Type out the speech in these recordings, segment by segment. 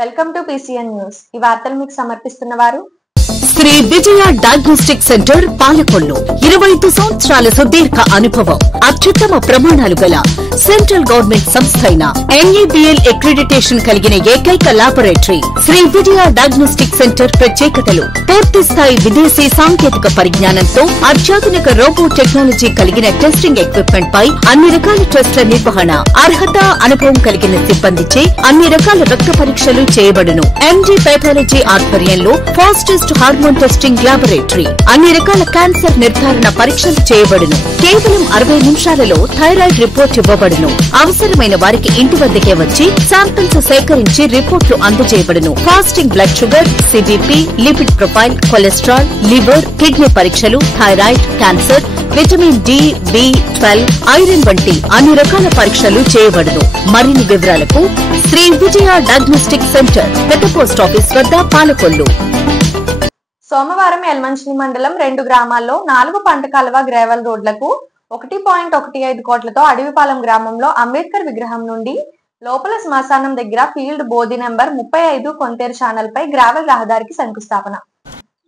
Welcome to PCN news. ఈ వార్తలు మీకు సమర్పిస్తున్న వారు శ్రీ విజయ డయాగ్నోస్టిక్ సెంటర్ పాలకొల్లు. 25 సంవత్సరాల సుదీర్ఘ అనుభవం, అత్యుత్తమ ప్రమాణాలు గల సెంట్రల్ గవర్నమెంట్ సంస్థ అయిన NABL అక్రిడిటేషన్ కలిగిన ఏకైక laboratory Shri Vijaya diagnostic centre. ప్రత్యేకతలు: పూర్తి స్థాయి విదేశీ సాంకేతిక పరిజ్ఞానంతో అత్యాధునిక రోబో టెక్నాలజీ కలిగిన టెస్టింగ్ ఎక్విప్మెంట్ పై అన్ని రకాల టెస్టుల నిర్వహణ, అర్హత, అనుభవం కలిగిన సిబ్బందిచే అన్ని రకాల రక్త పరీక్షలు చేయబడును. MD పైథాలజీ ఆధ్వర్యంలో ఫాస్టెస్ట్ హార్మోన్ టెస్టింగ్ ల్యాబొరేటరీ, అన్ని రకాల క్యాన్సర్ నిర్ధారణ పరీక్షలు చేయబడును. కేవలం 60 నిమిషాలలో థైరాయిడ్ రిపోర్ట్ ఇవ్వబడును. అవసరమైన వారికి ఇంటి వద్దకే వచ్చి శాంపిల్స్ సేకరించి రిపోర్ట్లు అందజేయబడును. Fasting blood sugar, CBP, lipid profile, cholesterol, liver, kidney పరీక్షలు, thyroid, cancer, vitamin D, B12, iron వంటి అన్ని రకాల పరీక్షలు చేయబడును. మరిన్ని వివరాలకు శ్రీ విజయ డయాగ్నోస్టిక్ సెంటర్, పెద్ద పోస్ట్ ఆఫీస్ వద్ద, పాలకొల్లు. సోమవారం యల్మంచిలి మండలం 2 గ్రామాల్లో 4 పంట కాలువ గ్రావెల్ రోడ్లకు 1.15 కోట్లతో అడవిపాలెం గ్రామంలో అంబేద్కర్ విగ్రహం నుండి లోపల శ్మశానం దగ్గర ఫీల్డ్ బోధి నెంబర్ 35 కొంతేరు ఛానల్ పై గ్రావెల్ రహదారికి శంకుస్థాపన.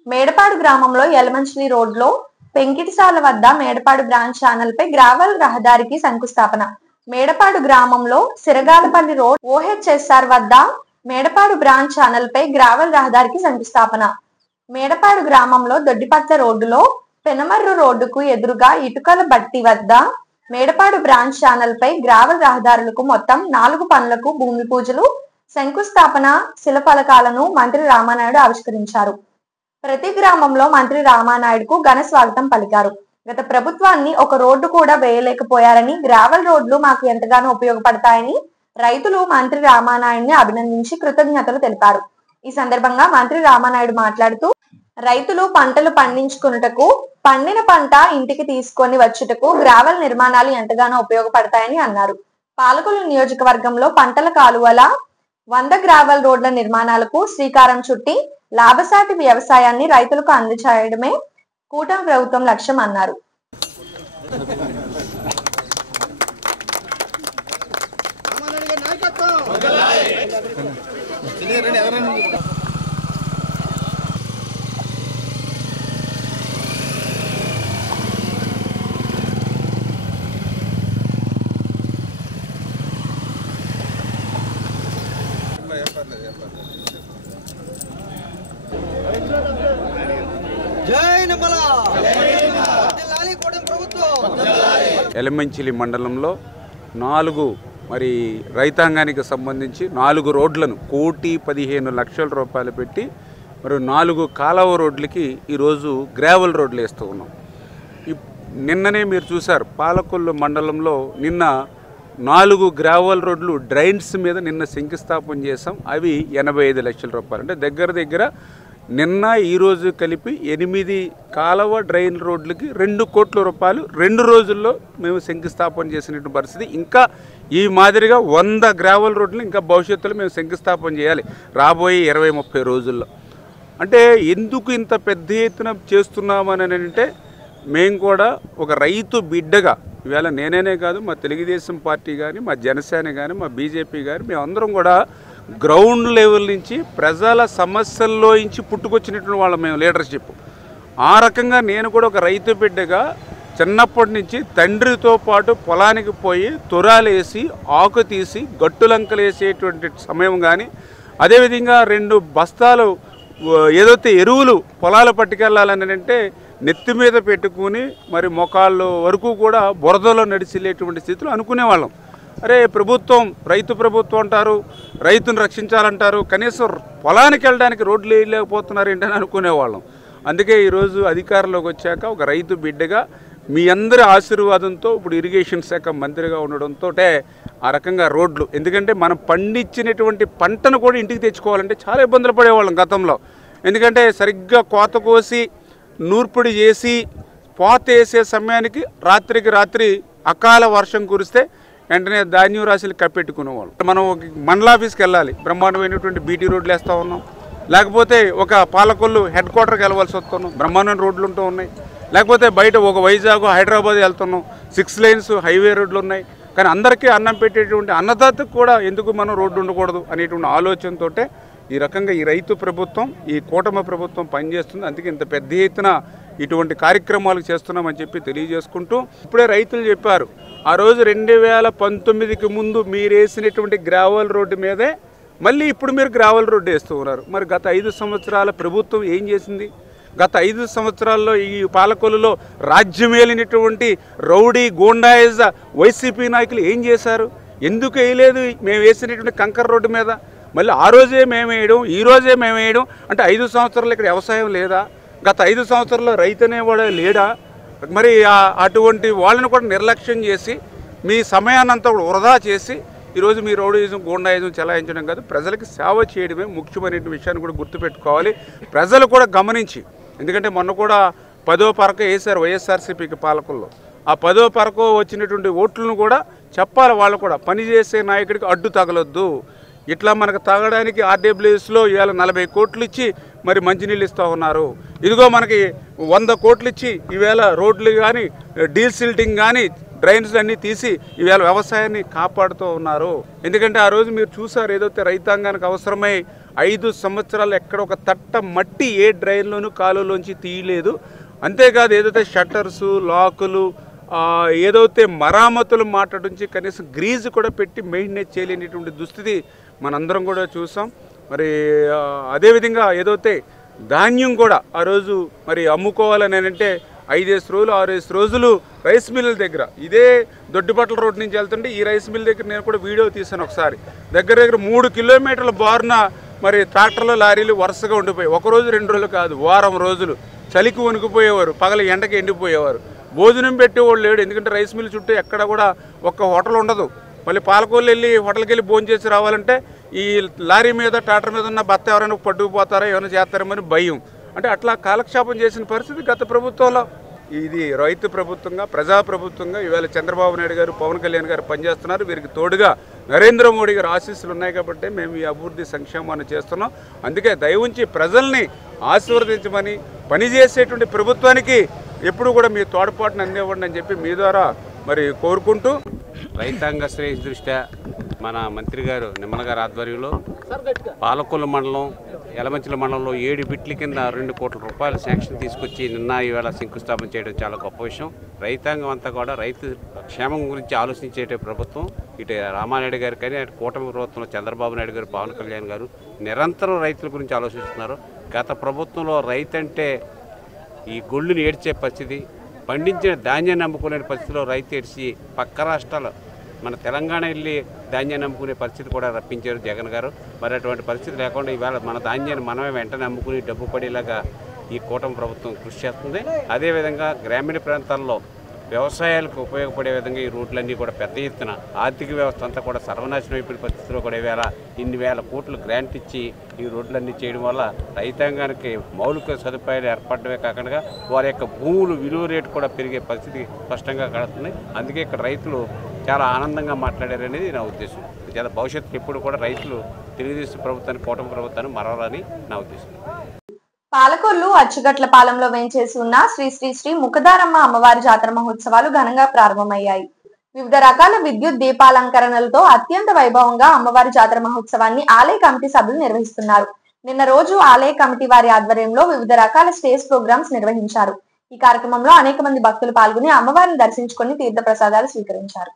మేడపాడు గ్రామంలో యల్మంచిలి రోడ్లో పెంకిటిసాల వద్ద మేడపాడు బ్రాంచ్ ఛానల్ పై గ్రావెల్ రహదారికి శంకుస్థాపన. మేడపాడు గ్రామంలో సిరగాలపల్లి రోడ్ OHSR వద్ద మేడపాడు బ్రాంచ్ ఛానల్ పై గ్రావెల్ రహదారికి శంకుస్థాపన. మేడపాడు గ్రామంలో దొడ్డిపట్ల రోడ్డులో పెనమర్రు రోడ్డుకు ఎదురుగా ఇటుకల బట్టి వద్ద మేడపాడు బ్రాంచ్ ఛానల్ పై గ్రావెల్ రహదారులకు మొత్తం 4 పనులకు భూమి పూజలు, శంకుస్థాపన, శిలఫలకాలను మంత్రి రామానాయుడు ఆవిష్కరించారు. ప్రతి గ్రామంలో మంత్రి రామానాయుడుకు ఘన స్వాగతం పలికారు. గత ప్రభుత్వాన్ని ఒక రోడ్డు కూడా వేయలేకపోయారని, గ్రావెల్ రోడ్లు మాకు ఎంతగానో ఉపయోగపడతాయని రైతులు మంత్రి రామానాయుడిని అభినందించి కృతజ్ఞతలు తెలిపారు. ఈ సందర్భంగా మంత్రి రామానాయుడు మాట్లాడుతూ, రైతులు పంటలు పండించుకున్నటకు, పండిన పంట ఇంటికి తీసుకొని వచ్చుటకు గ్రావెల్ నిర్మాణాలు ఎంతగానో ఉపయోగపడతాయని అన్నారు. పాలకొల్లు నియోజకవర్గంలో పంటల కాలువల 100 గ్రావెల్ రోడ్ల నిర్మాణాలకు శ్రీకారం చుట్టి లాభసాటి వ్యవసాయాన్ని రైతులకు అందజేయడమే కూటమి ప్రభుత్వం లక్ష్యం అన్నారు. యలమంచిలి మండలంలో 4 రైతాంగానికి సంబంధించి 4 రోడ్లను 1,15,00,000 రూపాయలు పెట్టి మరి 4 కాలువ రోడ్లకి ఈరోజు గ్రావెల్ రోడ్లు వేస్తూ ఉన్నాం. నిన్ననే మీరు చూశారు, పాలకొల్లు మండలంలో నిన్న 4 గ్రావెల్ రోడ్లు డ్రైన్స్ మీద నిన్న శంకుస్థాపన చేసాం. అవి 85 లక్షల రూపాయలు. అంటే దగ్గర నిన్న ఈరోజు కలిపి 8 కాలువ డ్రైన్ రోడ్లకి 2 కోట్ల రూపాయలు 2 రోజుల్లో మేము శంకుస్థాపన చేసినటువంటి పరిస్థితి. ఇంకా ఈ మాదిరిగా 100 గ్రావెల్ రోడ్లు ఇంకా భవిష్యత్తులో మేము శంకుస్థాపన చేయాలి రాబోయే 20-30 రోజుల్లో. అంటే ఎందుకు ఇంత పెద్ద ఎత్తున చేస్తున్నామని అంటే, మేము కూడా ఒక రైతు బిడ్డగా ఇవాళ నేనే కాదు, మా తెలుగుదేశం పార్టీ కానీ, మా జనసేన కానీ, మా బీజేపీ కానీ, మేమందరం కూడా గ్రౌండ్ లెవెల్ నుంచి ప్రజల సమస్యల్లో నుంచి పుట్టుకొచ్చినటువంటి వాళ్ళం మేము లీడర్షిప్. ఆ రకంగా నేను కూడా ఒక రైతు బిడ్డగా చిన్నప్పటి నుంచి తండ్రితో పాటు పొలానికి పోయి తొరాలేసి ఆకు తీసి గట్టులంకలు వేసేటువంటి సమయం కానీ, అదేవిధంగా 2 బస్తాలు ఏదైతే ఎరువులు పొలాలు పట్టుకెళ్ళాలని అంటే నెత్తి మీద పెట్టుకుని మరి మోకాళ్ళ వరకు కూడా బురదలో నడిచిలేటువంటి స్థితిలో అనుకునేవాళ్ళం. అరే ప్రభుత్వం రైతు ప్రభుత్వం అంటారు, రైతును రక్షించాలంటారు, కనీసం పొలానికి వెళ్ళడానికి రోడ్లు వేయలేకపోతున్నారు ఏంటని అనుకునేవాళ్ళం. అందుకే ఈరోజు అధికారంలోకి వచ్చాక ఒక రైతు బిడ్డగా మీ అందరి ఆశీర్వాదంతో ఇప్పుడు ఇరిగేషన్ శాఖ మంత్రిగా ఉండడంతో ఆ రకంగా రోడ్లు, ఎందుకంటే మనం పండించినటువంటి పంటను కూడా ఇంటికి తెచ్చుకోవాలంటే చాలా ఇబ్బందులు పడేవాళ్ళం గతంలో. ఎందుకంటే సరిగ్గా కోత కోసి నూర్పిడి చేసి పోత వేసే సమయానికి రాత్రికి రాత్రి అకాల వర్షం కురిస్తే వెంటనే ధాన్యం రాశులు కప్పెట్టుకునేవాళ్ళు. మనం మండల ఆఫీస్కి వెళ్ళాలి, బ్రహ్మాండమైనటువంటి బీటీ రోడ్లు వేస్తూ ఉన్నాం. లేకపోతే ఒక పాలకొల్లు హెడ్ క్వార్టర్కి వెళ్ళవలసి వస్తున్నాం, బ్రహ్మాండమైన రోడ్లు ఉంటూ ఉన్నాయి. లేకపోతే బయట ఒక వైజాగ్ హైదరాబాద్ వెళ్తున్నాం, 6 లేన్స్ హైవే రోడ్లు ఉన్నాయి. కానీ అందరికీ అన్నం పెట్టేటువంటి అన్నదాతకు కూడా ఎందుకు మనం రోడ్డు ఉండకూడదు అనేటువంటి ఆలోచనతోటే ఈ రకంగా ఈ రైతు ప్రభుత్వం, ఈ కూటమి ప్రభుత్వం పనిచేస్తుంది. అందుకే ఇంత పెద్ద ఎత్తున ఇటువంటి కార్యక్రమాలు చేస్తున్నామని చెప్పి తెలియజేసుకుంటూ, ఇప్పుడే రైతులు చెప్పారు, ఆ రోజు 2019కి ముందు మీరు వేసినటువంటి గ్రావెల్ రోడ్డు మీదే మళ్ళీ ఇప్పుడు మీరు గ్రావెల్ రోడ్డు వేస్తూ ఉన్నారు. మరి గత 5 సంవత్సరాల ప్రభుత్వం ఏం చేసింది? గత 5 సంవత్సరాల్లో ఈ పాలకొల్లులో రాజ్యమేలినటువంటి రౌడీ గూండాయిజ వైసీపీ నాయకులు ఏం చేశారు? ఎందుకు వేయలేదు మేము వేసినటువంటి కంకర్ రోడ్డు మీద? మళ్ళీ ఆ రోజే మేము వేయడం, ఈ రోజే మేము వేయడం అంటే 5 సంవత్సరాలు ఇక్కడ వ్యవసాయం లేదా? గత 5 సంవత్సరాల్లో రైతు అనేవాడు లేడా? మరి అటువంటి వాళ్ళని కూడా నిర్లక్ష్యం చేసి మీ సమయాన్నంతా వృధా చేసి ఈరోజు మీ రౌడీయిజం గూండాయిజం చెలాయించడం కాదు, ప్రజలకి సేవ చేయడమే ముఖ్యమైన విషయాన్ని కూడా గుర్తుపెట్టుకోవాలి. ప్రజలు కూడా గమనించి, ఎందుకంటే మొన్న కూడా 10వ పరక వేశారు వైఎస్ఆర్సీపీకి పాలకుల్లో. ఆ 10వ పరకు వచ్చినటువంటి ఓట్లను కూడా చెప్పాలి. వాళ్ళు కూడా పనిచేసే నాయకుడికి అడ్డు తగలొద్దు. ఇట్లా మనకు తాగడానికి ఆర్డబ్ల్యూఎస్లో ఇవాళ 40 కోట్లు ఇచ్చి మరి మంచినీళ్ళు ఇస్తూ ఉన్నారు. ఇదిగో మనకి 100 కోట్లు ఇచ్చి ఈవేళ రోడ్లు కానీ డీసిల్టింగ్ కానీ డ్రైన్స్ అన్నీ తీసి ఈవేళ వ్యవసాయాన్ని కాపాడుతూ ఉన్నారు. ఎందుకంటే ఆ రోజు మీరు చూసారు, ఏదైతే రైతాంగానికి అవసరమై 5 సంవత్సరాలు ఎక్కడ ఒక తట్ట మట్టి ఏ డ్రైన్లోనూ కాలువలోంచి తీయలేదు. అంతేకాదు ఏదైతే షట్టర్సు లాకులు ఏదైతే మరామతులు మాట నుంచి కనీసం గ్రీజు కూడా పెట్టి మెయింటెనెన్స్ చేయలేనిటువంటి దుస్థితి మనందరం కూడా చూసాం. మరి అదేవిధంగా ఏదైతే ధాన్యం కూడా ఆ రోజు మరి అమ్ముకోవాలని అంటే 5 రోజులు 6 రోజులు రైస్ మిల్లుల దగ్గర, ఇదే దొడ్డిపట్ల రోడ్ నుంచి వెళ్తుంటే ఈ రైస్ మిల్ దగ్గర నేను కూడా వీడియో తీసాను ఒకసారి. దగ్గర 3 కిలోమీటర్ల బారున మరి ట్రాక్టర్లు లారీలు వరుసగా ఉండిపోయి, ఒకరోజు 2 రోజులు కాదు, వారం రోజులు చలికి వణికిపోయేవారు, పగల ఎండకి ఎండిపోయేవారు. భోజనం పెట్టేవాళ్ళు లేడు. ఎందుకంటే రైస్ మిల్ చుట్టూ ఎక్కడ కూడా ఒక్క హోటల్ ఉండదు. మళ్ళీ పాలకొల్లు వెళ్ళి హోటల్కి వెళ్ళి భోజనం చేసి రావాలంటే ఈ లారీ మీద ట్రాక్టర్ మీద ఉన్న భర్త ఎవరైనా పట్టుకుపోతారా, ఏమైనా చేస్తారేమని భయం. అంటే అట్లా కాలక్షేపం చేసిన పరిస్థితి గత ప్రభుత్వంలో. ఇది రైతు ప్రభుత్వంగా, ప్రజాప్రభుత్వంగా ఇవాళ చంద్రబాబు నాయుడు గారు, పవన్ కళ్యాణ్ గారు పనిచేస్తున్నారు. వీరికి తోడుగా నరేంద్ర మోడీ గారు ఆశీస్సులు ఉన్నాయి కాబట్టి మేము ఈ అభివృద్ధి సంక్షేమాన్ని చేస్తున్నాం. అందుకే దయవుంచి ప్రజల్ని ఆశీర్వదించమని, పనిచేసేటువంటి ప్రభుత్వానికి ఎప్పుడు కూడా మీ తోడ్పాటును అందివ్వండి అని చెప్పి మీ ద్వారా మరి కోరుకుంటూ, రైతాంగ శ్రేయస్ దృష్ట్యా మన మంత్రి గారు నిమ్మల గారి ఆధ్వర్యంలో పాలకొల్లు మండలం, యలమంచిల మండలంలో 7 బిట్ల కింద 2 కోట్ల రూపాయల శాంక్షన్ తీసుకొచ్చి నిన్న ఈవేళ శంకుస్థాపన చేయడం చాలా గొప్ప విషయం. రైతాంగం అంతా కూడా రైతు క్షేమం గురించి ఆలోచించే ప్రభుత్వం. ఇటు రామానాయుడు గారు కానీ, అటు కూటమి ప్రభుత్వంలో చంద్రబాబు నాయుడు గారు, పవన్ కళ్యాణ్ గారు నిరంతరం రైతుల గురించి ఆలోచిస్తున్నారు. గత ప్రభుత్వంలో రైతు అంటే ఈ గొళ్ళుని ఏడ్చే పరిస్థితి, పండించిన ధాన్యాన్ని నమ్ముకునే పరిస్థితిలో రైతు ఏడ్చి పక్క రాష్ట్రాలు మన తెలంగాణ వెళ్ళి ధాన్యాన్ని నమ్ముకునే పరిస్థితి కూడా రప్పించారు జగన్ గారు. మరి అటువంటి పరిస్థితి లేకుండా ఇవాళ మన ధాన్యాన్ని మనమే వెంటనే నమ్ముకుని డబ్బు పడేలాగా ఈ కూటమి ప్రభుత్వం కృషి చేస్తుంది. అదేవిధంగా గ్రామీణ ప్రాంతాల్లో వ్యవసాయాలకు ఉపయోగపడే విధంగా ఈ రోడ్లన్నీ కూడా పెద్ద ఎత్తున ఆర్థిక వ్యవస్థ అంతా కూడా సర్వనాశనం అయిపోయిన పరిస్థితిలో కూడా ఈవేళ ఇన్ని వేల కోట్లు గ్రాంట్ ఇచ్చి ఈ రోడ్లన్నీ చేయడం వల్ల రైతాంగానికి మౌలిక సదుపాయాలు ఏర్పడమే కాకుండా వారి యొక్క భూములు విలువ రేటు కూడా పెరిగే పరిస్థితి స్పష్టంగా కడుతుంది. అందుకే ఇక్కడ రైతులు చాలా ఆనందంగా మాట్లాడారనేది నా ఉద్దేశం. చాలా భవిష్యత్తులో ఎప్పుడు కూడా రైతులు తెలుగుదేశం ప్రభుత్వాన్ని, కూటమి ప్రభుత్వాన్ని మరవాలని నా ఉద్దేశం. పాలకొల్లు అచ్చుగట్లపాలెంలో వేంచేసి ఉన్న శ్రీ శ్రీ శ్రీ ముఖదారమ్మ అమ్మవారి జాతర మహోత్సవాలు ఘనంగా ప్రారంభమయ్యాయి. వివిధ రకాల విద్యుత్ దీపాలంకరణలతో అత్యంత వైభవంగా అమ్మవారి జాతర మహోత్సవాన్ని ఆలయ కమిటీ సభ్యులు నిర్వహిస్తున్నారు. నిన్న రోజు ఆలయ కమిటీ వారి ఆధ్వర్యంలో వివిధ రకాల స్టేజ్ ప్రోగ్రామ్స్ నిర్వహించారు. ఈ కార్యక్రమంలో అనేక మంది భక్తులు పాల్గొని అమ్మవారిని దర్శించుకుని తీర్థ ప్రసాదాలు స్వీకరించారు.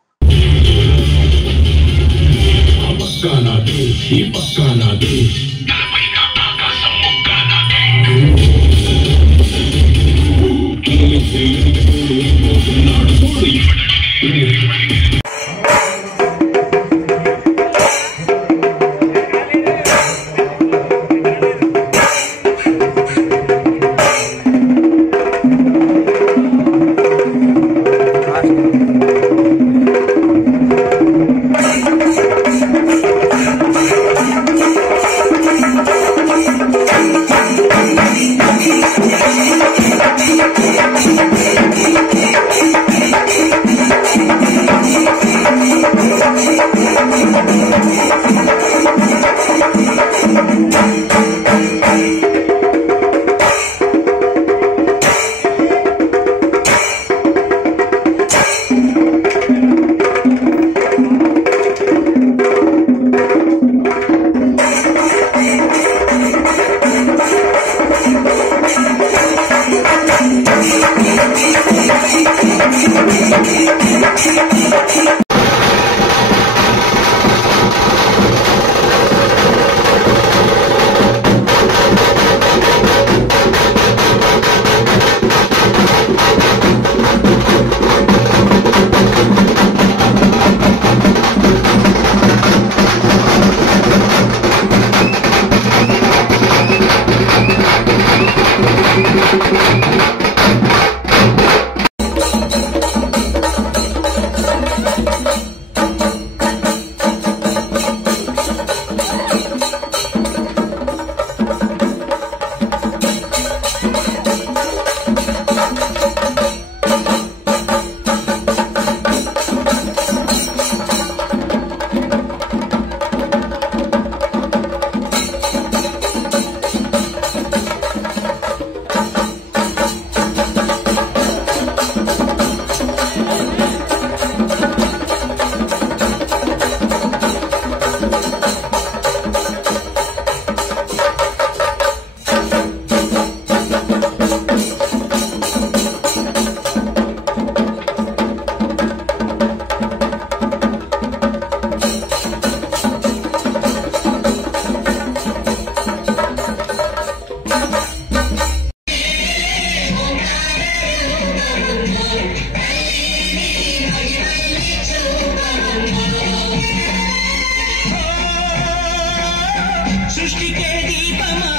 సృష్టికే దీపమా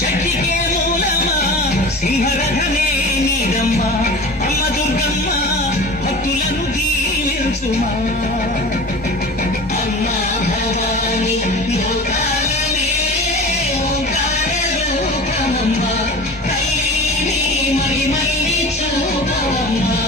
శక్తికే మూలమా సింహరథమే నీదమ్మా అమ్మ దుర్గమ్మ భక్తులను దీవించుమా అమ్మా భవాని లోకాలనే ఓంకార రూపమమ్మ తల్లిని మహిమల్ని చూపవమ్మా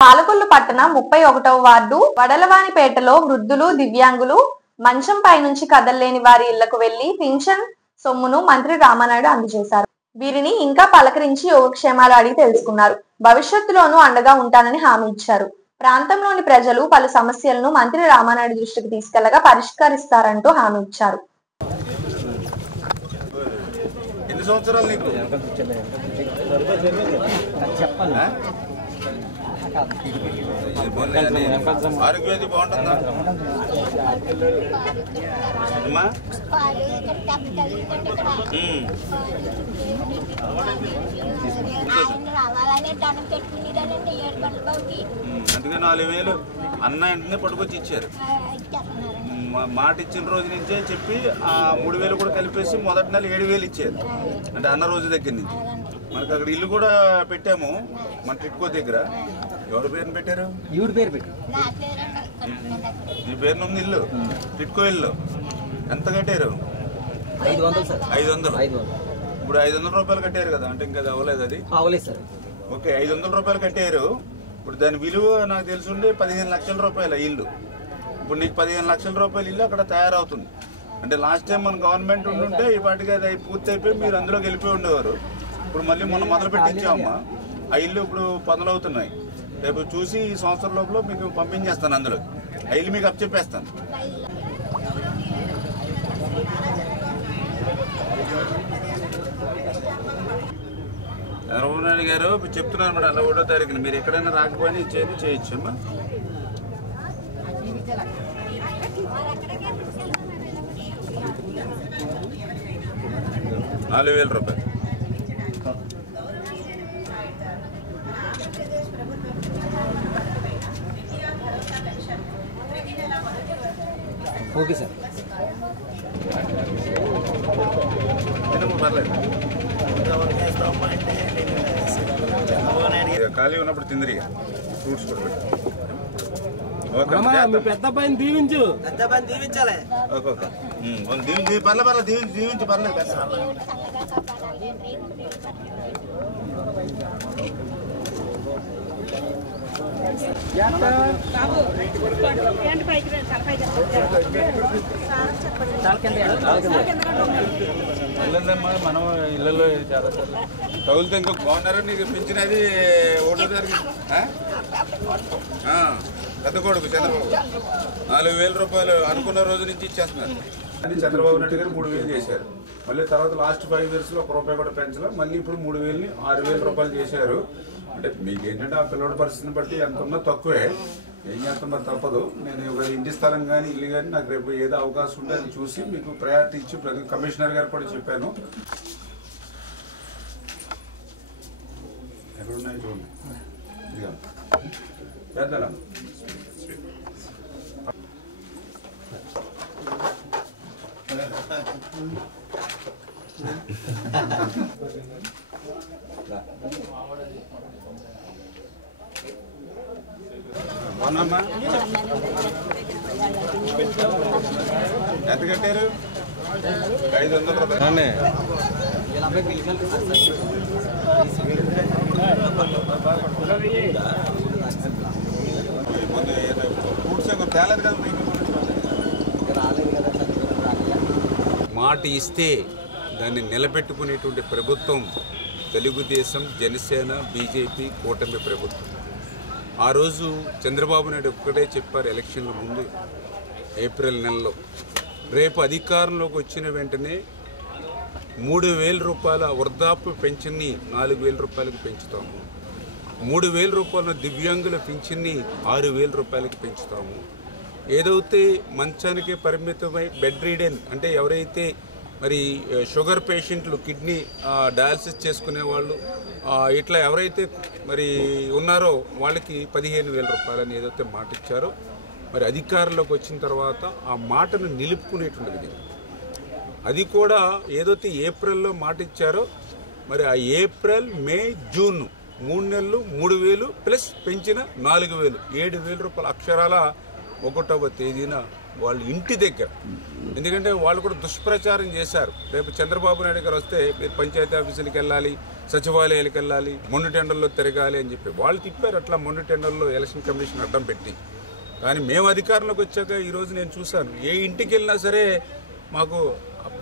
పాలకొల్లు పట్టణ 31వ వార్డు వడలవానిపేటలో వృద్ధులు దివ్యాంగులు మంచం పై నుంచి కదల్లేని వారి ఇళ్లకు వెళ్లి పింఛన్ సొమ్మును మంత్రి రామానాయుడు అందజేశారు. వీరిని ఇంకా పలకరించి యోగక్షేమాలు అడిగి తెలుసుకున్నారు. భవిష్యత్తులోనూ అండగా ఉంటానని హామీ ఇచ్చారు. ప్రాంతంలోని ప్రజలు పలు సమస్యలను మంత్రి రామానాయుడు దృష్టికి తీసుకెళ్లగా పరిష్కరిస్తారంటూ హామీ ఇచ్చారు. ఆరోగ్యం బాగుంటుందా? అందుకే 4,000 అన్న వెంటనే పట్టుకొచ్చి ఇచ్చారు. మాట ఇచ్చిన రోజు నుంచే చెప్పి ఆ 3,000 కూడా కలిపేసి మొదటి నెల 7,000 ఇచ్చారు. అంటే అన్న రోజు దగ్గర నుంచి మనకు అక్కడ ఇల్లు కూడా పెట్టాము మన టిట్కో దగ్గర. ఎవరి పేరుని పెట్టారు? ఈవిడ పేరు పెట్టి ఈ పేరున ఉంది ఇల్లు, టిట్కో ఇల్లు. ఎంత కట్టారు? 500 సార్. 500. ఇప్పుడు 500 రూపాయలు కట్టారు కదా, అంటే ఇంకా అవ్వలేదు. అది అవ్వలేదు సార్. ఓకే, 500 రూపాయలు కట్టారు. ఇప్పుడు దాని విలువ నాకు తెలుసుండి 15 లక్షల రూపాయల ఇల్లు. ఇప్పుడు నీకు 15 లక్షల రూపాయల ఇల్లు అక్కడ తయారవుతుంది. అంటే లాస్ట్ టైం మన గవర్నమెంట్ ఉంటుంటే ఈ పాటికి అది పూర్తి అయిపోయి మీరు అందులోకి వెళ్ళిపోయి ఉండేవారు. ఇప్పుడు మళ్ళీ మొన్న మొదలు పెట్టించామమ్మా. ఆ ఇల్లు ఇప్పుడు పనులవుతున్నాయి. రేపు చూసి ఈ సంవత్సరం లోపల మీకు పంపించేస్తాను. అందులో ఆ ఇల్లు మీకు అప్పచెప్పేస్తాను. చంద్రబాబు నాయుడు గారు చెప్తున్నారు మేడం, అలా 1వ తారీఖున మీరు ఎక్కడైనా రాకపోయినా ఇచ్చేది చేయొచ్చు అమ్మా. 4,000 రూపాయలు. Okay sir. పర్లేదు, ఖాళీ ఉన్నప్పుడు తిందిరిగా ఫ్రూట్స్ కూడా పెద్ద అబ్బాయిని దీవించు. దీవించాలి. పర్లేదు దీవించు పర్లేదు. మనం ఇళ్ళలో చాలా తగులుతో ఇంకో బాగున్నారా నీకు పెంచినది ఒకటో తారీఖు పెద్ద కొడుకు చంద్రబాబు 4,000 రూపాయలు అనుకున్న రోజు నుంచి ఇచ్చేస్తున్నారు అని చంద్రబాబు నాయుడు గారు 3,000 చేశారు. మళ్ళీ తర్వాత లాస్ట్ 5 years లో ₹1 కూడా పెంచలేదు. మళ్ళీ ఇప్పుడు 3,000ని 6,000 రూపాయలు చేశారు. అంటే మీకు ఏంటంటే ఆ పిల్లడి పరిస్థితిని బట్టి ఎంత ఉన్నా తక్కువే, ఏం చేస్తాం మరి తప్పదు. నేను ఇంటి స్థలం కానీ ఇల్లు కానీ నాకు రేపు ఏదో అవకాశం ఉంటే అది చూసి మీకు ప్రయారిటీ ఇచ్చి ప్రతి కమిషనర్ గారు కూడా చెప్పాను. ఎక్కడున్నాయి చూడండి చేద్దాం. అవునమ్మా ఎంత కట్టారు? 500 రూపాయలు. తేలేదు కదా మాట ఇస్తే దాన్ని నిలబెట్టుకునేటువంటి ప్రభుత్వం తెలుగుదేశం, జనసేన, బీజేపీ కూటమి ప్రభుత్వం. ఆ రోజు చంద్రబాబు నాయుడు ఒక్కటే చెప్పారు ఎలక్షన్ల ముందు ఏప్రిల్ నెలలో, రేపు అధికారంలోకి వచ్చిన వెంటనే 3,000 రూపాయల వృద్ధాప్య పెన్షన్ని 4,000 రూపాయలకు పెంచుతాము, 3,000 రూపాయల దివ్యాంగుల పెన్షన్ని 6,000 రూపాయలకి పెంచుతాము. ఏదైతే మంచానికి పరిమితమై బెడ్ రీడెన్ అంటే ఎవరైతే మరి షుగర్ పేషెంట్లు, కిడ్నీ డయాలసిస్ చేసుకునే వాళ్ళు ఇట్లా ఎవరైతే మరి ఉన్నారో వాళ్ళకి 15,000 రూపాయలని ఏదైతే మాట ఇచ్చారో మరి అధికారంలోకి వచ్చిన తర్వాత ఆ మాటను నిలుపుకునేటువంటిది. అది కూడా ఏదైతే ఏప్రిల్లో మాట ఇచ్చారో మరి ఆ ఏప్రిల్, మే, జూన్ 3 నెలలు 3,000 ప్లస్ పెంచిన 4,000 7,000 రూపాయల అక్షరాల 1వ తేదీన వాళ్ళు ఇంటి దగ్గర. ఎందుకంటే వాళ్ళు కూడా దుష్ప్రచారం చేశారు, రేపు చంద్రబాబు నాయుడు గారు వస్తే మీరు పంచాయతీ ఆఫీసులకు వెళ్ళాలి, సచివాలయాలకు వెళ్ళాలి, మొండి టెండర్లో తిరగాలి అని చెప్పి వాళ్ళు తిప్పారు. అట్లా మొండి టెండర్లో ఎలక్షన్ కమిషన్ అడ్డం పెట్టి. కానీ మేము అధికారంలోకి వచ్చాక ఈరోజు నేను చూశాను, ఏ ఇంటికి వెళ్ళినా సరే మాకు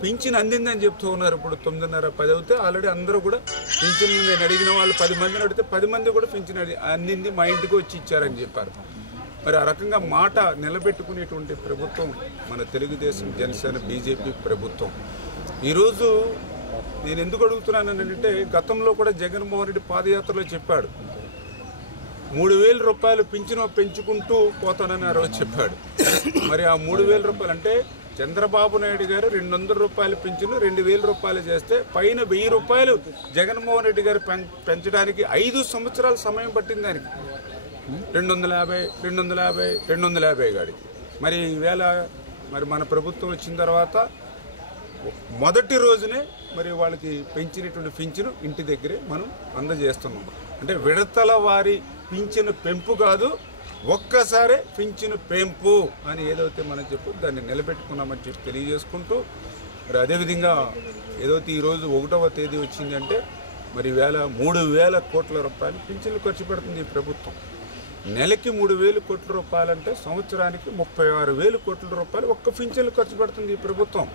పింఛన్ అందిందని చెప్తూ ఉన్నారు. ఇప్పుడు 9:30, 10 అవుతే ఆల్రెడీ అందరూ కూడా పింఛన్, నేను అడిగిన వాళ్ళు 10 మందిని అడిగితే 10 మంది కూడా పింఛన్ అందింది, మా ఇంటికి వచ్చి ఇచ్చారని చెప్పారు. మరి ఆ రకంగా మాట నిలబెట్టుకునేటువంటి ప్రభుత్వం మన తెలుగుదేశం, జనసేన, బీజేపీ ప్రభుత్వం. ఈరోజు నేను ఎందుకు అడుగుతున్నానంటే, గతంలో కూడా జగన్మోహన్ రెడ్డి పాదయాత్రలో చెప్పాడు 3,000 రూపాయలు పింఛను పెంచుకుంటూ పోతానని ఆ రోజు చెప్పాడు. మరి ఆ 3,000 రూపాయలు అంటే చంద్రబాబు నాయుడు గారు 200 రూపాయలు పింఛను 2,000 రూపాయలు చేస్తే పైన 1,000 రూపాయలు జగన్మోహన్ రెడ్డి గారు పెంచడానికి 5 సంవత్సరాల సమయం పట్టింది దానికి. 250, 250, 250 గాడికి. మరి ఈవేళ మరి మన ప్రభుత్వం వచ్చిన తర్వాత మొదటి రోజునే మరి వాళ్ళకి పెంచినటువంటి పింఛను ఇంటి దగ్గరే మనం అందజేస్తున్నాం. అంటే విడతల వారి పింఛను పెంపు కాదు, ఒక్కసారే పింఛను పెంపు అని ఏదైతే మనం చెప్పు దాన్ని నిలబెట్టుకున్నామని చెప్పి తెలియజేసుకుంటూ, మరి అదేవిధంగా ఏదైతే ఈరోజు 1వ తేదీ వచ్చిందంటే మరి ఈవేళ 3,000 కోట్ల రూపాయలు పింఛన్లు ఖర్చు పెడుతుంది ఈ ప్రభుత్వం. నెలకి 3,000 కోట్ల రూపాయలంటే సంవత్సరానికి 36,000 కోట్ల రూపాయలు ఒక్క పింఛన్లు ఖర్చు పెడుతుంది ఈ ప్రభుత్వం.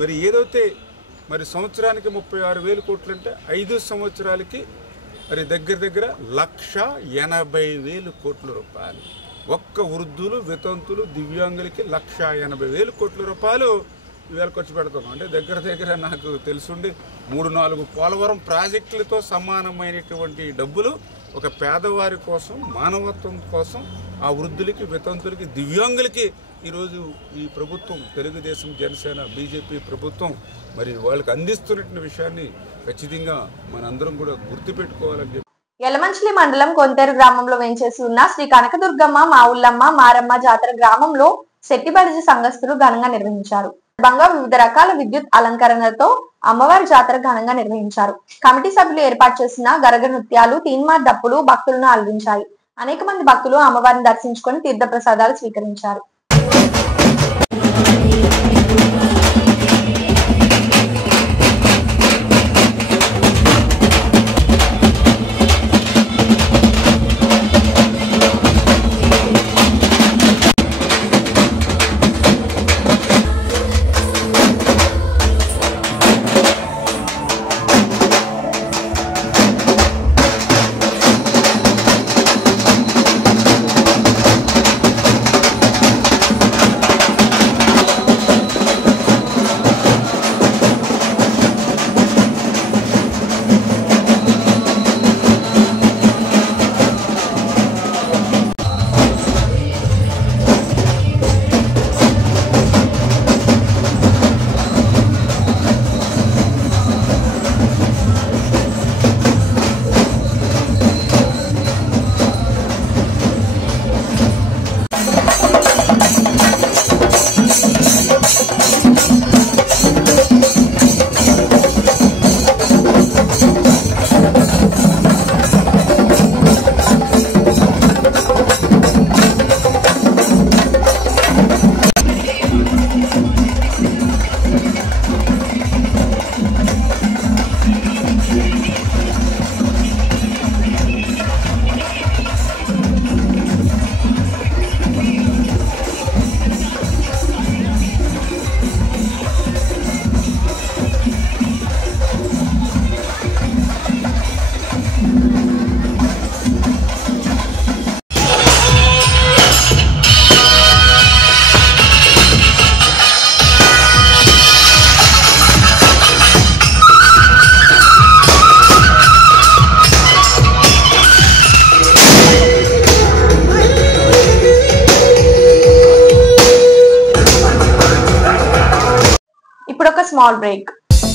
మరి ఏదైతే మరి సంవత్సరానికి 36,000 కోట్లు అంటే 5 సంవత్సరాలకి మరి దగ్గర 1,80,000 కోట్ల రూపాయలు. ఒక్క వృద్ధులు, వితంతులు, దివ్యాంగులకి 1,80,000 కోట్ల రూపాయలు ఇవాళ ఖర్చు పెడుతున్నాం. అంటే దగ్గర నాకు తెలుసుండి 3-4 పోలవరం ప్రాజెక్టులతో సమానమైనటువంటి డబ్బులు ఒక పేదవారి కోసం, మానవత్వం కోసం, ఆ వృద్ధులకి, వితంతులకి, దివ్యాంగులకి ఈరోజు ఈ ప్రభుత్వం తెలుగుదేశం, జనసేన, బీజేపీ ప్రభుత్వం మరి వాళ్ళకి అందిస్తున్న విషయాన్ని ఖచ్చితంగా మనందరం కూడా గుర్తుపెట్టుకోవాలని చెప్పి. యలమంచిలి మండలం కొంతేరు గ్రామంలో వేంచేసి ఉన్న శ్రీ కనకదుర్గమ్మ, మావుల్లమ్మ, మారమ్మ జాతర గ్రామంలో శెట్టిబడిజి సంఘస్థులు ఘనంగా నిర్వహించారు. వివిధ రకాల విద్యుత్ అలంకరణలతో అమ్మవారి జాతర ఘనంగా నిర్వహించారు. కమిటీ సభ్యులు ఏర్పాటు చేసిన గరగ నృత్యాలు, తీన్మార్ డప్పులు భక్తులను అలరించాయి. అనేక మంది భక్తులు అమ్మవారిని దర్శించుకొని తీర్థ ప్రసాదాలు స్వీకరించారు. Small break.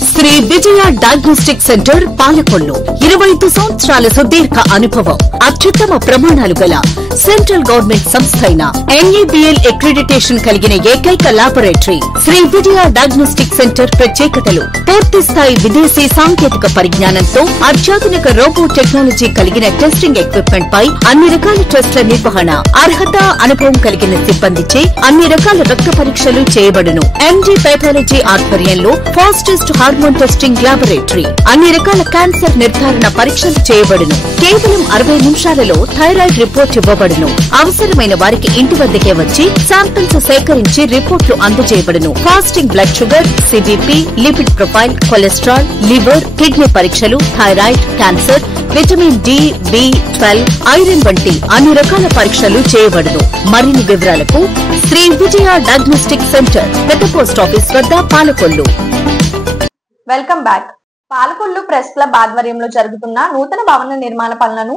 Shri Vijaya diagnostic centre Palakollu 25 సంవత్సరాల సుదీర్ఘ అనుభవం, అత్యుత్తమ ప్రమాణాలు గల సెంట్రల్ గవర్నమెంట్ సంస్థ అయిన NABL అక్రిడిటేషన్ కలిగిన ఏకైక laboratory Shri Vijaya diagnostic centre ప్రత్యేకతలు పూర్తి స్థాయి విదేశీ సాంకేతిక పరిజ్ఞానంతో అత్యాధునిక రోబో టెక్నాలజీ కలిగిన టెస్టింగ్ ఎక్విప్మెంట్ పై అన్ని రకాల టెస్టుల నిర్వహణ, అర్హత, అనుభవం కలిగిన సిబ్బందిచే అన్ని రకాల రక్త పరీక్షలు చేయబడును. MD పైథాలజీ ఆధ్వర్యంలో ఫాస్టెస్ట్ హార్మోన్ టెస్టింగ్ ల్యాబొరేటరీ, అన్ని రకాల క్యాన్సర్ నిర్ధారణ పరీక్షలు చేయబడును. కేవలం 60 నిమిషాలలో థైరాయిడ్ రిపోర్ట్ ఇవ్వబడును. అవసరమైన వారికి ఇంటి వద్దకే వచ్చి శాంపిల్స్ సేకరించి రిపోర్ట్లు అందజేయబడును. Fasting blood sugar, CBP, lipid profile, cholesterol, liver, kidney పరీక్షలు, thyroid, cancer, vitamin D, B12, iron వంటి అన్ని రకాల పరీక్షలు చేయబడును. మరిన్ని వివరాలకు శ్రీ విజయ డయాగ్నోస్టిక్ సెంటర్, పెద్ద పోస్ట్ ఆఫీస్ వద్ద, Palakollu. Welcome back. Palakollu press club ఆధ్వర్యంలో జరుగుతున్న నూతన భవన నిర్మాణ పనులను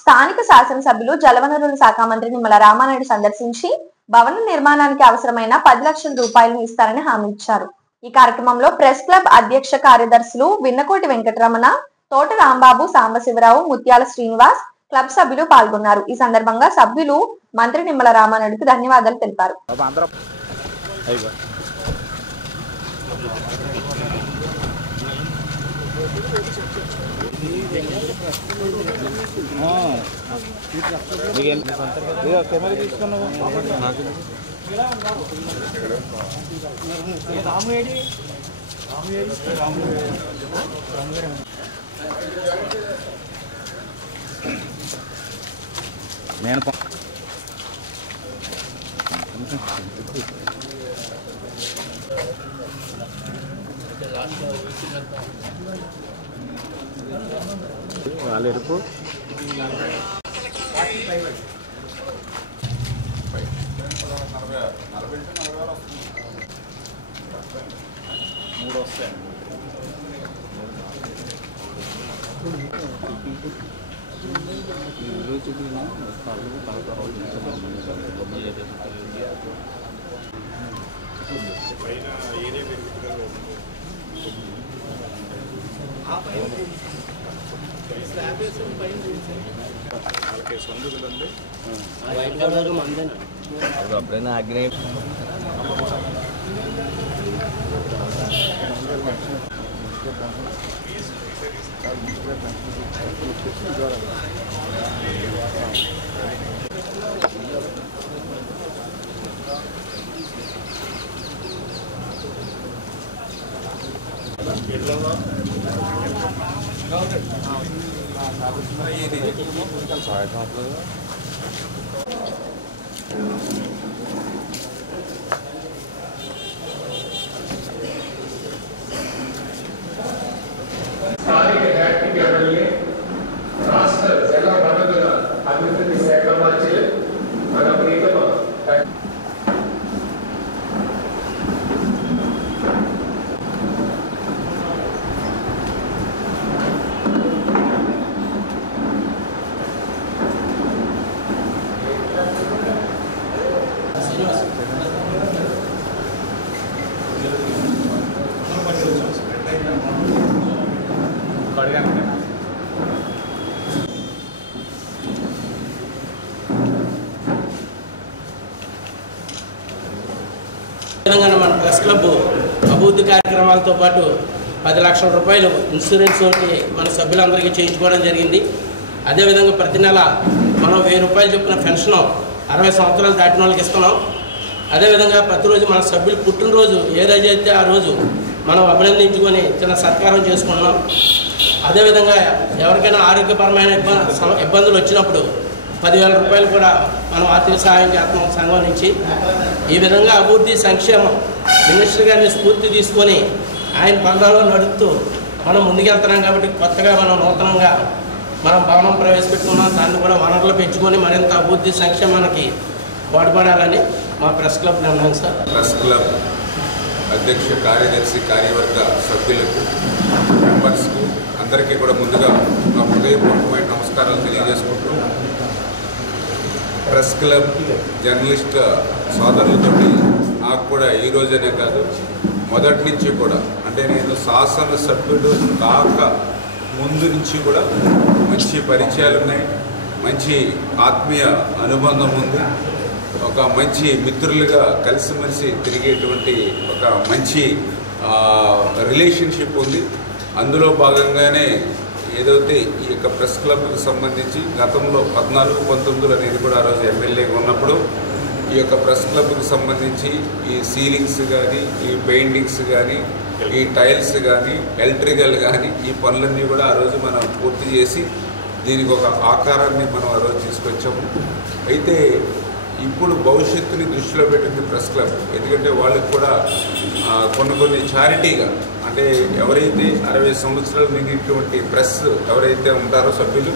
స్థానిక శాసనసభ్యులు జలవనరుల శాఖ మంత్రి నిమ్మల రామానాయుడు సందర్శించి భవన నిర్మాణానికి అవసరమైన 10 లక్షల రూపాయలు ఇస్తారని హామీ ఇచ్చారు. ఈ కార్యక్రమంలో ప్రెస్ క్లబ్ అధ్యక్ష కార్యదర్శులు విన్నకోటి వెంకటరమణ, తోట రాంబాబు, సాంబశివరావు, ముత్యాల శ్రీనివాస్, క్లబ్ సభ్యులు పాల్గొన్నారు. ఈ సందర్భంగా సభ్యులు మంత్రి నిమ్మల రామానాయుడుకు ధన్యవాదాలు తెలిపారు. తెలంగాణ మన ప్రెస్ క్లబ్ అభివృద్ధి కార్యక్రమాలతో పాటు 10 లక్షల రూపాయలు ఇన్సూరెన్స్ ఒకటి మన సభ్యులందరికీ చేయించుకోవడం జరిగింది. అదేవిధంగా ప్రతి నెల మనం 1000 రూపాయలు చొప్పున పెన్షన్ 60 సంవత్సరాలు దాటిన వాళ్ళకి ఇస్తున్నాం. అదేవిధంగా ప్రతిరోజు మన సభ్యులు పుట్టినరోజు ఏ రోజు అయితే ఆ రోజు మనం అభినందించుకొని చిన్న సత్కారం చేసుకుంటున్నాం. అదేవిధంగా ఎవరికైనా ఆరోగ్యపరమైన ఇబ్బందులు వచ్చినప్పుడు 10,000 రూపాయలు కూడా మనం ఆర్థిక సహాయం చేస్తున్నాం సంఘం నుంచి. ఈ విధంగా అభివృద్ధి సంక్షేమం మినిస్టర్ గారిని స్ఫూర్తి తీసుకొని ఆయన పందాల్లో నడుపుతూ మనం ముందుకెళ్తున్నాం. కాబట్టి కొత్తగా మనం నూతనంగా మనం భవనం ప్రవేశపెట్టుకున్నాం. దాన్ని కూడా వనరులు పెంచుకొని మరింత అభివృద్ధి సంక్షేమానికి పాటుపడాలని మా ప్రెస్ క్లబ్ నిర్ణయం సార్. ప్రెస్ క్లబ్ అధ్యక్ష కార్యదర్శి కార్యవర్గ సభ్యులకు మెంబర్స్కు అందరికీ కూడా ముందుగా నా హృదయపూర్వకమైన నమస్కారాలు తెలియజేసుకుంటూ ప్రెస్ క్లబ్ జర్నలిస్ట్ సోదరులతో నాకు కూడా ఈ రోజనే కాదు మొదటి నుంచి కూడా అంటే నేను శాసనసభ్యుడు కాక ముందు నుంచి కూడా మంచి పరిచయాలు ఉన్నాయి, మంచి ఆత్మీయ అనుబంధం ఉంది, ఒక మంచి మిత్రులుగా కలిసిమెలిసి తిరిగేటువంటి ఒక మంచి రిలేషన్షిప్ ఉంది. అందులో భాగంగానే ఏదైతే ఈ యొక్క ప్రెస్ క్లబ్కి సంబంధించి గతంలో 14-19లో నేను కూడా ఆ రోజు ఎమ్మెల్యేగా ఉన్నప్పుడు ఈ యొక్క ప్రెస్ క్లబ్కి సంబంధించి ఈ సీలింగ్స్ కానీ, ఈ పెయింటింగ్స్ కానీ, ఈ టైల్స్ కానీ, ఎలక్ట్రికల్ కానీ ఈ పనులన్నీ కూడా ఆ రోజు మనం పూర్తి చేసి దీనికి ఒక ఆకారాన్ని మనం ఆ రోజు తీసుకొచ్చాము. అయితే ఇప్పుడు భవిష్యత్తుని దృష్టిలో పెట్టింది ప్రెస్ క్లబ్. ఎందుకంటే వాళ్ళకి కూడా కొన్ని చారిటీగా అంటే ఎవరైతే 60 సంవత్సరాలు నిండినటువంటి ప్రెస్ ఎవరైతే ఉంటారో సభ్యులు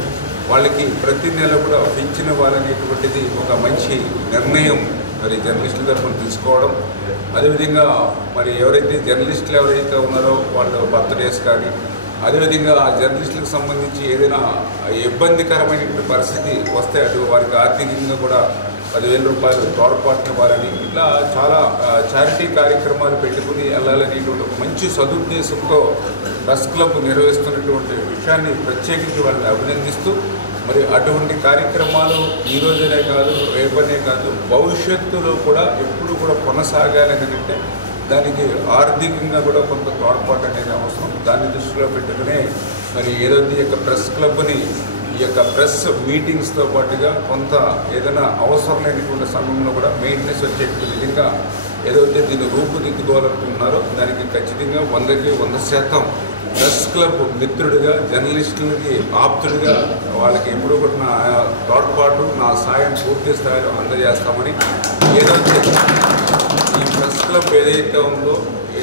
వాళ్ళకి ప్రతి నెల కూడా పెంచిన వాళ్ళనేటువంటిది ఒక మంచి నిర్ణయం మరి జర్నలిస్టుల తరఫున తీసుకోవడం. అదేవిధంగా మరి జర్నలిస్టులు ఎవరైతే ఉన్నారో వాళ్ళ బర్త్డేస్ కానీ, అదేవిధంగా ఆ జర్నలిస్టులకు సంబంధించి ఏదైనా ఇబ్బందికరమైనటువంటి పరిస్థితి వస్తే అటు వారికి ఆర్థికంగా కూడా 10,000 రూపాయలు తోడ్పాటునివ్వాలని ఇట్లా చాలా చారిటీ కార్యక్రమాలు పెట్టుకుని వెళ్ళాలనేటువంటి ఒక మంచి సదుద్దేశంతో ప్రెస్ క్లబ్ నిర్వహిస్తున్నటువంటి విషయాన్ని ప్రత్యేకించి వాళ్ళని అభినందిస్తూ మరి అటువంటి కార్యక్రమాలు ఈ రోజునే కాదు, రేపనే కాదు, భవిష్యత్తులో కూడా ఎప్పుడు కూడా కొనసాగాలని అంటే దానికి ఆర్థికంగా కూడా కొంత తోడ్పాటు అనేది అవసరం. దాన్ని దృష్టిలో పెట్టుకునే మరి ఏదైతే ఈ యొక్క ప్రెస్ క్లబ్ని ఈ యొక్క ప్రెస్ మీటింగ్స్తో పాటుగా కొంత ఏదైనా అవసరం లేనటువంటి సమయంలో కూడా మెయింటెనెన్స్ వచ్చేటువంటి విధంగా ఏదైతే దీన్ని రూపుదిద్దుకోవాలనుకుంటున్నారో దానికి ఖచ్చితంగా 100% ప్రెస్ క్లబ్ మిత్రుడిగా, జర్నలిస్టులకి ఆప్తుడిగా వాళ్ళకి ఎప్పుడూ కూడా నా తోడ్పాటు, నా సాయం పూర్తి స్థాయిలో అందజేస్తామని, ఏదైతే ఈ ప్రెస్ క్లబ్ ఏదైతే ఉందో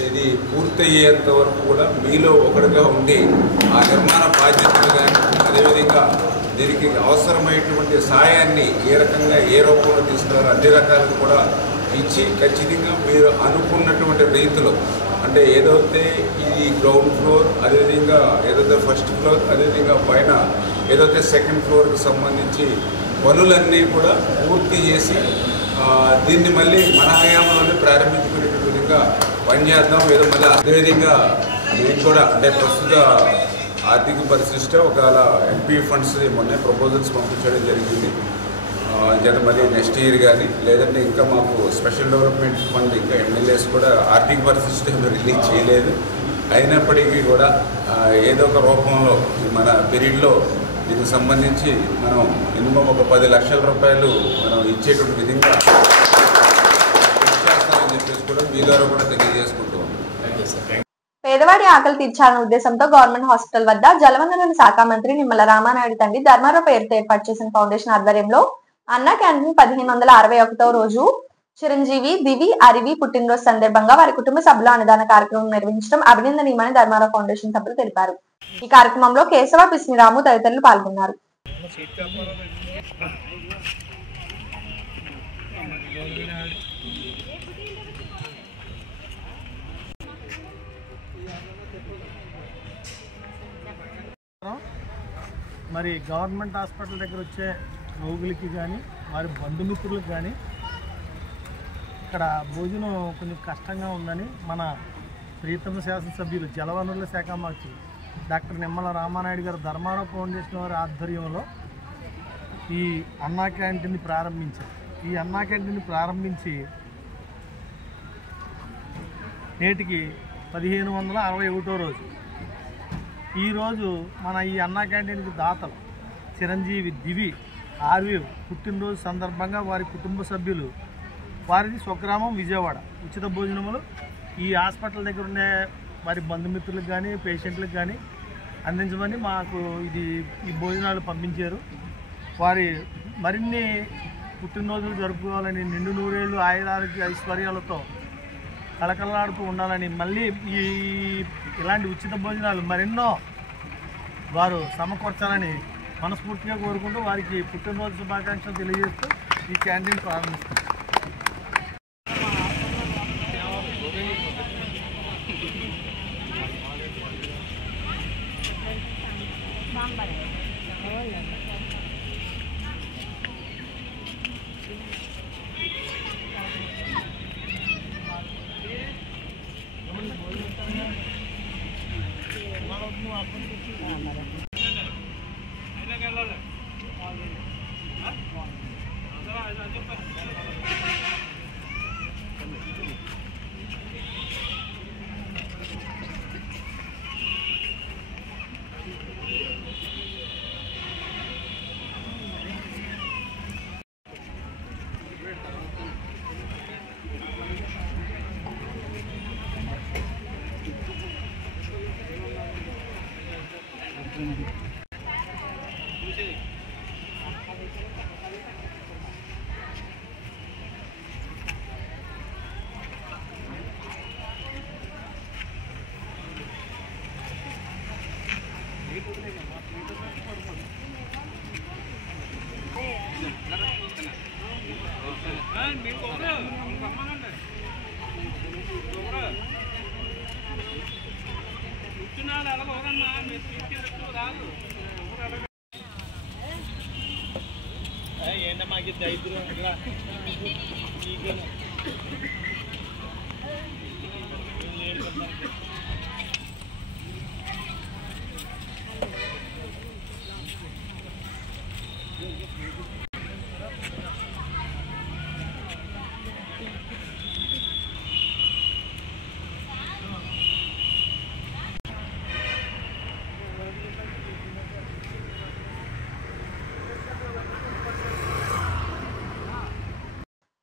ఇది పూర్తయ్యేంత వరకు కూడా మీలో ఒకటిగా ఉండి ఆ నిర్మాణ బాధ్యతలు కానీ, అదేవిధంగా దీనికి అవసరమైనటువంటి సాయాన్ని ఏ రకంగా ఏ రూపంలో తీసుకురాలో అన్ని రకాలను కూడా ఇచ్చి ఖచ్చితంగా మీరు అనుకున్నటువంటి రీతిలో అంటే ఏదైతే ఇది గ్రౌండ్ ఫ్లోర్, అదేవిధంగా ఏదైతే ఫస్ట్ ఫ్లోర్, అదేవిధంగా పైన ఏదైతే సెకండ్ ఫ్లోర్కి సంబంధించి పనులన్నీ కూడా పూర్తి చేసి దీన్ని మళ్ళీ మన హయాంలోనే ప్రారంభించుకునేటువంటి విధంగా పనిచేద్దాం. ఏదో మళ్ళీ అదేవిధంగా మీకు కూడా అంటే ప్రస్తుత ఆర్థిక పరిశిష్ట ఒకవేళ ఎంపీ ఫండ్స్ మొన్నే ప్రపోజల్స్ పంపించడం జరిగింది. జత మళ్ళీ నెక్స్ట్ ఇయర్ కానీ లేదంటే ఇంకా మాకు స్పెషల్ డెవలప్మెంట్ ఫండ్ ఇంకా ఎమ్మెల్యేస్ కూడా ఆర్థిక పరిశిష్ట రిలీజ్ చేయలేదు. అయినప్పటికీ కూడా ఏదో ఒక రూపంలో మన పీరియడ్లో దీనికి సంబంధించి మనం మినిమం ఒక 10 లక్షల రూపాయలు మనం ఇచ్చేటువంటి విధంగా చేస్తామని చెప్పేసి కూడా మీ ద్వారా కూడా తెలియజేసుకుంటూ ఉన్నాం. పేదవాడి ఆకలి తీర్చాలన్న ఉద్దేశంతో గవర్నమెంట్ హాస్పిటల్ వద్ద జలవనరుల శాఖ మంత్రి నిమ్మల రామానాయుడు తండ్రి ధర్మారావు పేరుతో ఏర్పాటు చేసిన ఫౌండేషన్ ఆధ్వర్యంలో అన్నా క్యాంటీన్ 1561వ రోజు చిరంజీవి దివి అరివి పుట్టినరోజు సందర్భంగా వారి కుటుంబ సభ్యుల అన్నదాన కార్యక్రమం నిర్వహించడం అభినందనీయమని ధర్మారావు ఫౌండేషన్ సభ్యులు తెలిపారు. ఈ కార్యక్రమంలో కేశవ, పిస్మిరాము తదితరులు పాల్గొన్నారు. మరి గవర్నమెంట్ హాస్పిటల్ దగ్గర వచ్చే రోగులకి కానీ వారి బంధుమిత్రులకు కానీ ఇక్కడ భోజనం కొంచెం కష్టంగా ఉందని మన ప్రియతమ శాసనసభ్యులు జలవనరుల శాఖ మంత్రి డాక్టర్ నిమ్మల రామానాయుడు గారు ధర్మారావు ఫౌండేషన్ వారి ఆధ్వర్యంలో ఈ అన్నా క్యాంటీన్ని ప్రారంభించారు. ఈ అన్నా క్యాంటీన్ని ప్రారంభించి నేటికి 1561వ రోజు. ఈరోజు మన ఈ అన్నా క్యాంటీన్కి దాతలు చిరంజీవి దివి ఆర్వి పుట్టినరోజు సందర్భంగా వారి కుటుంబ సభ్యులు వారిది స్వగ్రామం విజయవాడ ఉచిత భోజనములు ఈ హాస్పిటల్ దగ్గర ఉండే వారి బంధుమిత్రులకు కానీ పేషెంట్లకు కానీ అందించమని మాకు ఈ భోజనాలు పంపించారు. వారి మరిన్ని పుట్టినరోజులు జరుపుకోవాలని, నిండు నూరేళ్ళు ఆయురారోగ్య ఐశ్వర్యాలతో కలకలలాడుతూ ఉండాలని, మళ్ళీ ఇలాంటి ఉచిత భోజనాలు మరెన్నో వారు సమకూర్చాలని మనస్ఫూర్తిగా కోరుకుంటూ వారికి పుట్టినరోజు శుభాకాంక్షలు తెలియజేస్తూ ఈ క్యాంటీన్ ప్రారంభిస్తారు.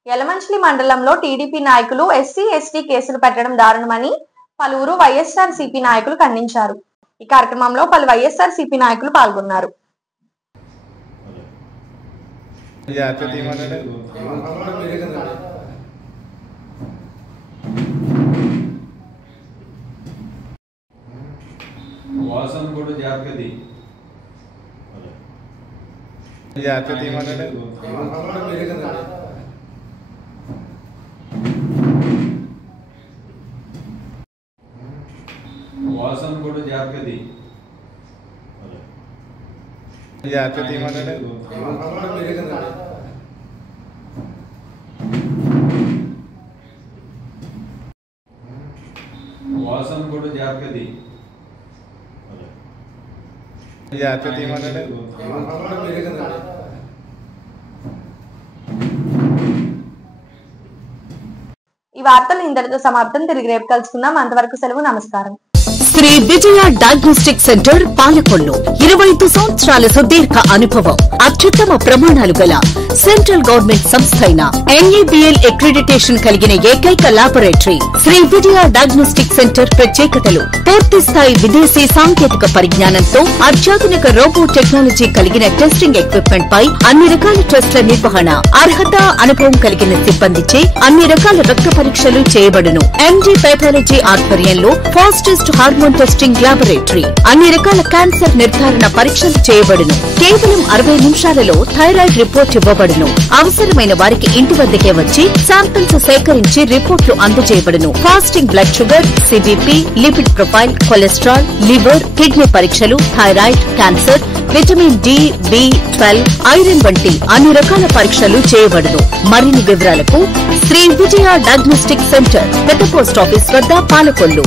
యలమంచిలి మండలంలో టీడీపీ నాయకులు ఎస్సీ ఎస్టీ కేసులు పెట్టడం దారుణమని పలువురు వైఎస్ఆర్సీపీ నాయకులు ఖండించారు. ఈ కార్యక్రమంలో పలు వైఎస్ఆర్సీపీ నాయకులు పాల్గొన్నారు. ఈ వార్తలు ఇంతటితో సమాప్తం. తిరిగి రేపు కలుసుకుందాం. అంతవరకు సెలవు. నమస్కారం. శ్రీ విజయ డయాగ్నోస్టిక్ సెంటర్ పాలకొల్లు 25 సంవత్సరాల సుదీర్ఘ అనుభవం, అత్యుత్తమ ప్రమాణాలు గల సెంట్రల్ గవర్నమెంట్ సంస్థ అయిన NABL అక్రిడిటేషన్ కలిగిన ఏకైక laboratory Shri Vijaya diagnostic centre ప్రత్యేకతలు పూర్తి స్థాయి విదేశీ సాంకేతిక పరిజ్ఞానంతో అత్యాధునిక రోబో టెక్నాలజీ కలిగిన టెస్టింగ్ ఎక్విప్మెంట్ పై అన్ని రకాల టెస్టుల నిర్వహణ, అర్హత, అనుభవం కలిగిన సిబ్బందిచే అన్ని రకాల రక్త పరీక్షలు చేయబడును. MD పైథాలజీ ఆధ్వర్యంలో ఫాస్టెస్ట్ హార్మోన్ టెస్టింగ్ లాబొరేటరీ, అన్ని రకాల క్యాన్సర్ నిర్ధారణ పరీక్షలు చేయబడును. కేవలం 60 నిమిషాలలో థైరాయిడ్ రిపోర్ట్ ఇవ్వబడును. అవసరమైన వారికి ఇంటి వద్దకే వచ్చి శాంపిల్స్ సేకరించి రిపోర్ట్లు అందజేయబడును. Fasting blood sugar, CBP, lipid profile, cholesterol, liver, kidney పరీక్షలు, thyroid, cancer, vitamin D, B12, iron వంటి అన్ని రకాల పరీక్షలు చేయబడును. మరిన్ని వివరాలకు శ్రీ విజయ డయాగ్నోస్టిక్ సెంటర్, పెద్ద పోస్ట్ ఆఫీస్ వద్ద, పాలకొల్లు.